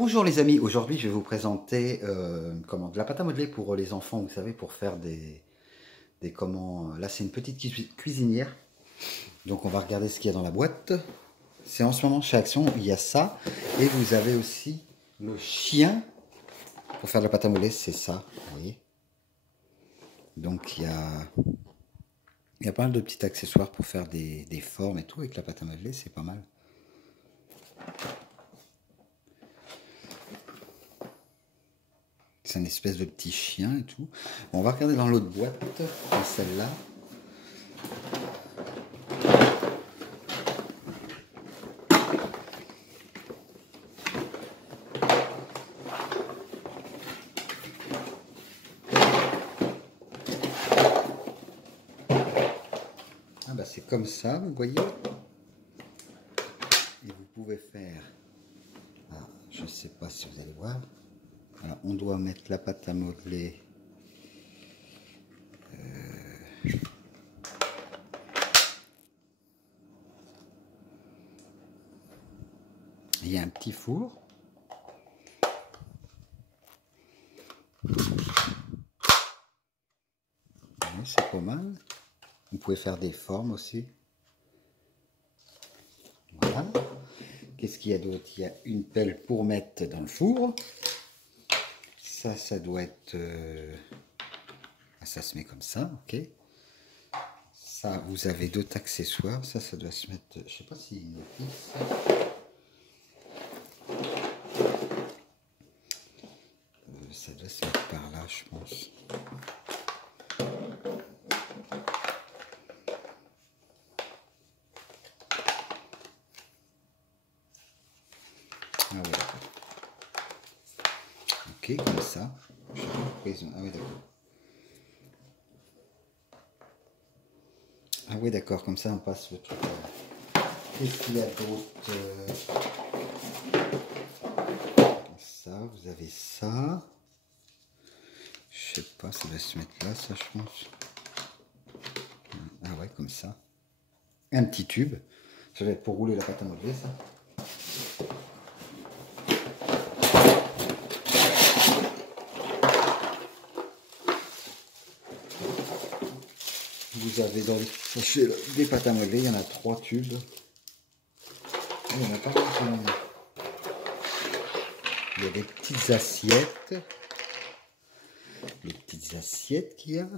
Bonjour les amis, aujourd'hui je vais vous présenter de la pâte à modeler pour les enfants, vous savez, pour faire là c'est une petite cuisinière, donc on va regarder ce qu'il y a dans la boîte. C'est en ce moment chez Action, il y a ça, et vous avez aussi le chien pour faire de la pâte à modeler, c'est ça, vous voyez. Donc il y a pas mal de petits accessoires pour faire des formes et tout avec la pâte à modeler, c'est pas mal. C'est une espèce de petit chien et tout. Bon, on va regarder dans l'autre boîte, dans celle-là. Ah bah c'est comme ça, vous voyez. Et vous pouvez faire... Ah, je ne sais pas si vous allez voir. Alors, on doit mettre la pâte à modeler. Il y a un petit four. Oui, c'est pas mal. Vous pouvez faire des formes aussi. Voilà. Qu'est-ce qu'il y a d'autre? Il y a une pelle pour mettre dans le four. Ça doit être... Ça se met comme ça, ok. Ça, vous avez d'autres accessoires. Ça doit se mettre... Je sais pas si une épice. Ça doit se mettre par là, je pense. Ah ouais, d'accord. Ok, comme ça. Ah oui, d'accord. Ah oui, d'accord, comme ça on passe le truc. Qu'est-ce qu'il y a d'autre? Ça, vous avez ça. Je sais pas, ça va se mettre là, ça, je pense. Ah ouais, comme ça. Un petit tube. Ça va être pour rouler la pâte à modeler, ça. Vous avez dans le sachet des pâtes à modeler, il y en a 3 tubes. Il y en a pas beaucoup. Il y a des petites assiettes. Les petites assiettes qu'il y a.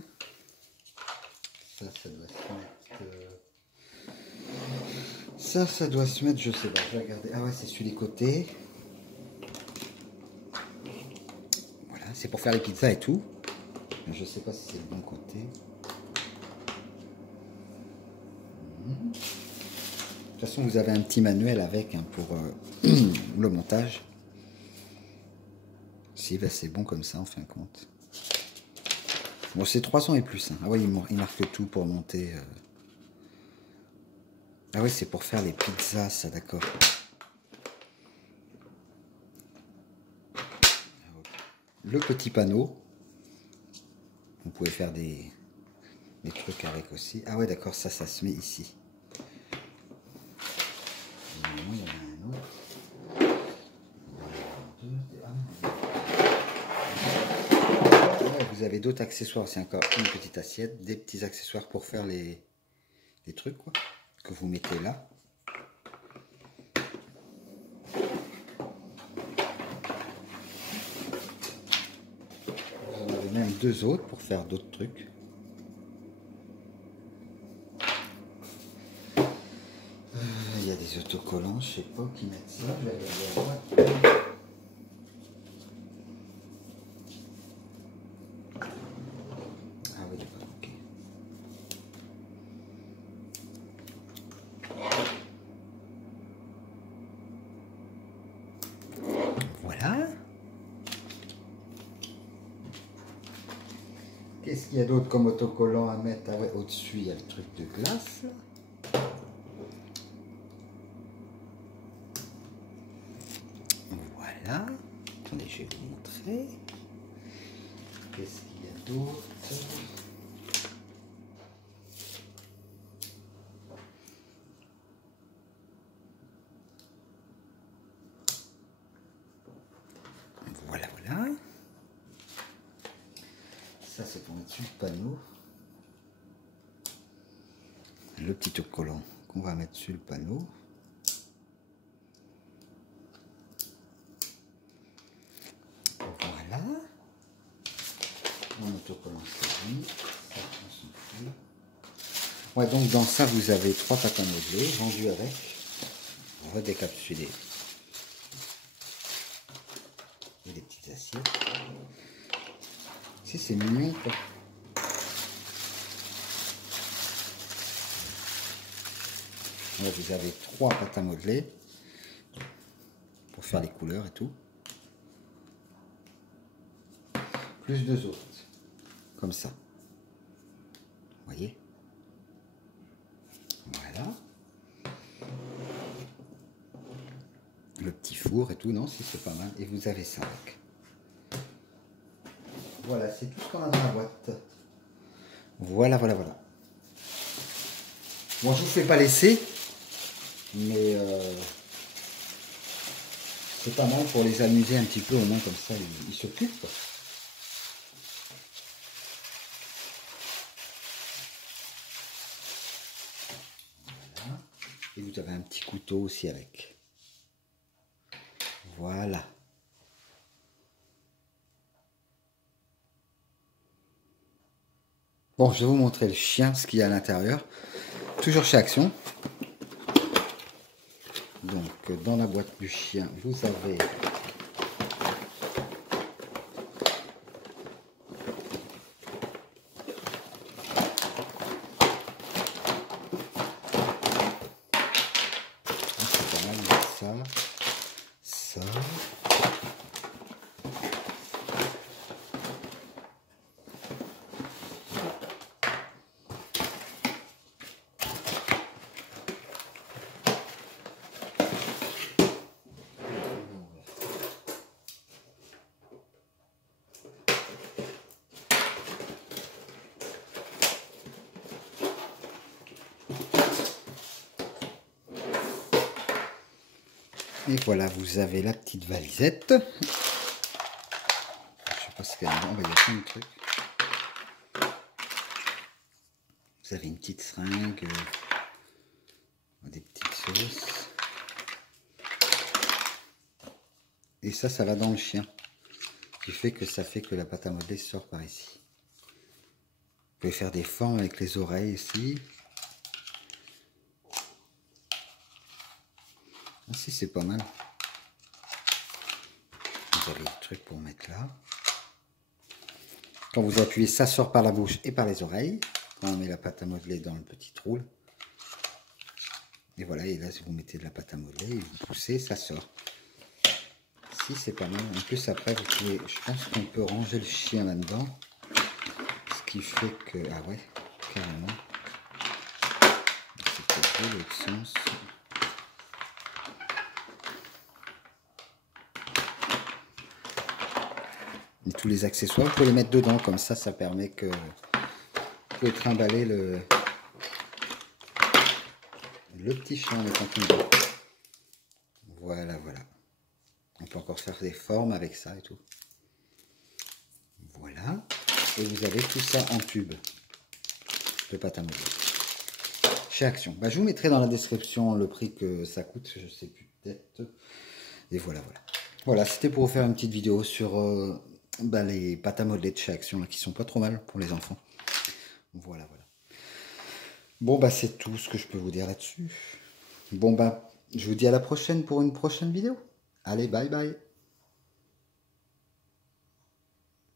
Ça doit se mettre... Ça doit se mettre, je sais pas, je vais regarder. Ah ouais, c'est sur les côtés. Voilà, c'est pour faire les pizzas et tout. Je sais pas si c'est le bon côté. De toute façon, vous avez un petit manuel avec hein, pour le montage. Si, bah, c'est bon comme ça en fin de compte. Bon, c'est 300 et plus. Hein. Ah ouais, il marque tout pour monter. Ah ouais, c'est pour faire les pizzas, ça, d'accord. Le petit panneau. Vous pouvez faire des trucs avec aussi. Ah ouais, d'accord, ça se met ici. Il y en a un autre. Vous avez d'autres accessoires, c'est encore une petite assiette, des petits accessoires pour faire les trucs quoi, que vous mettez là. Vous en avez même 2 autres pour faire d'autres trucs. Il y a des autocollants, je sais pas où qui mettent ça. Je vais regarder à droite. Ah oui, d'accord, ok. Voilà. Qu'est-ce qu'il y a d'autre comme autocollant à mettre? Ah ouais, au-dessus, il y a le truc de glace. Voilà. Attendez, je vais vous montrer. Qu'est-ce qu'il y a d'autre? c'est pour mettre sur le panneau. Le petit autocollant qu'on va mettre sur le panneau. Voilà. Mon autocollant c'est lui. Ça, on s'en fout. Ouais, donc dans ça, vous avez 3 patins modelés vendus avec, redécapsulés. Et des petites assiettes. Si, c'est mignon, quoi. Là, vous avez 3 patins modelés pour faire les couleurs et tout. Plus 2 autres, comme ça. Vous voyez? Voilà. Le petit four et tout, non, si c'est pas mal. Et vous avez ça avec. Voilà, c'est tout ce qu'on a dans la boîte. Voilà, voilà, voilà. Bon, je vous fais pas laisser, mais c'est pas mal pour les amuser un petit peu, au moins comme ça, ils s'occupent. Voilà. Et vous avez un petit couteau aussi avec. Voilà. Bon, je vais vous montrer le chien, ce qu'il y a à l'intérieur. Toujours chez Action. Donc, dans la boîte du chien, vous avez c'est pas mal, ça, ça. Et voilà, vous avez la petite valisette. Je sais pas ce qu'il y a dedans, il y a plein de trucs. Vous avez une petite seringue, des petites sauces. Et ça va dans le chien. Ce qui fait que la pâte à modeler sort par ici. Vous pouvez faire des formes avec les oreilles ici. Ah si, c'est pas mal. Vous avez le truc pour mettre là. Quand vous appuyez, ça sort par la bouche et par les oreilles. Quand on met la pâte à modeler dans le petit trou. Et voilà, et là, si vous mettez de la pâte à modeler et vous poussez, ça sort. Si, c'est pas mal. En plus, après, vous pouvez, je pense qu'on peut ranger le chien là-dedans. Ce qui fait que... Ah ouais, carrément. C'est peut-être l'autre sens. Et tous les accessoires, vous pouvez les mettre dedans. Comme ça permet que vous pouvez trimballer le petit chien en étant dedans. Voilà, voilà. On peut encore faire des formes avec ça et tout. Voilà. Et vous avez tout ça en tube de pâte à modeler. Chez Action. Bah, je vous mettrai dans la description le prix que ça coûte. Je sais plus peut-être. Et voilà, voilà. Voilà, c'était pour vous faire une petite vidéo sur les pâtes à modeler de chez Action là, qui sont pas trop mal pour les enfants. Voilà, voilà. Bon, bah c'est tout ce que je peux vous dire là-dessus. Bon, bah je vous dis à la prochaine pour une prochaine vidéo. Allez, bye bye.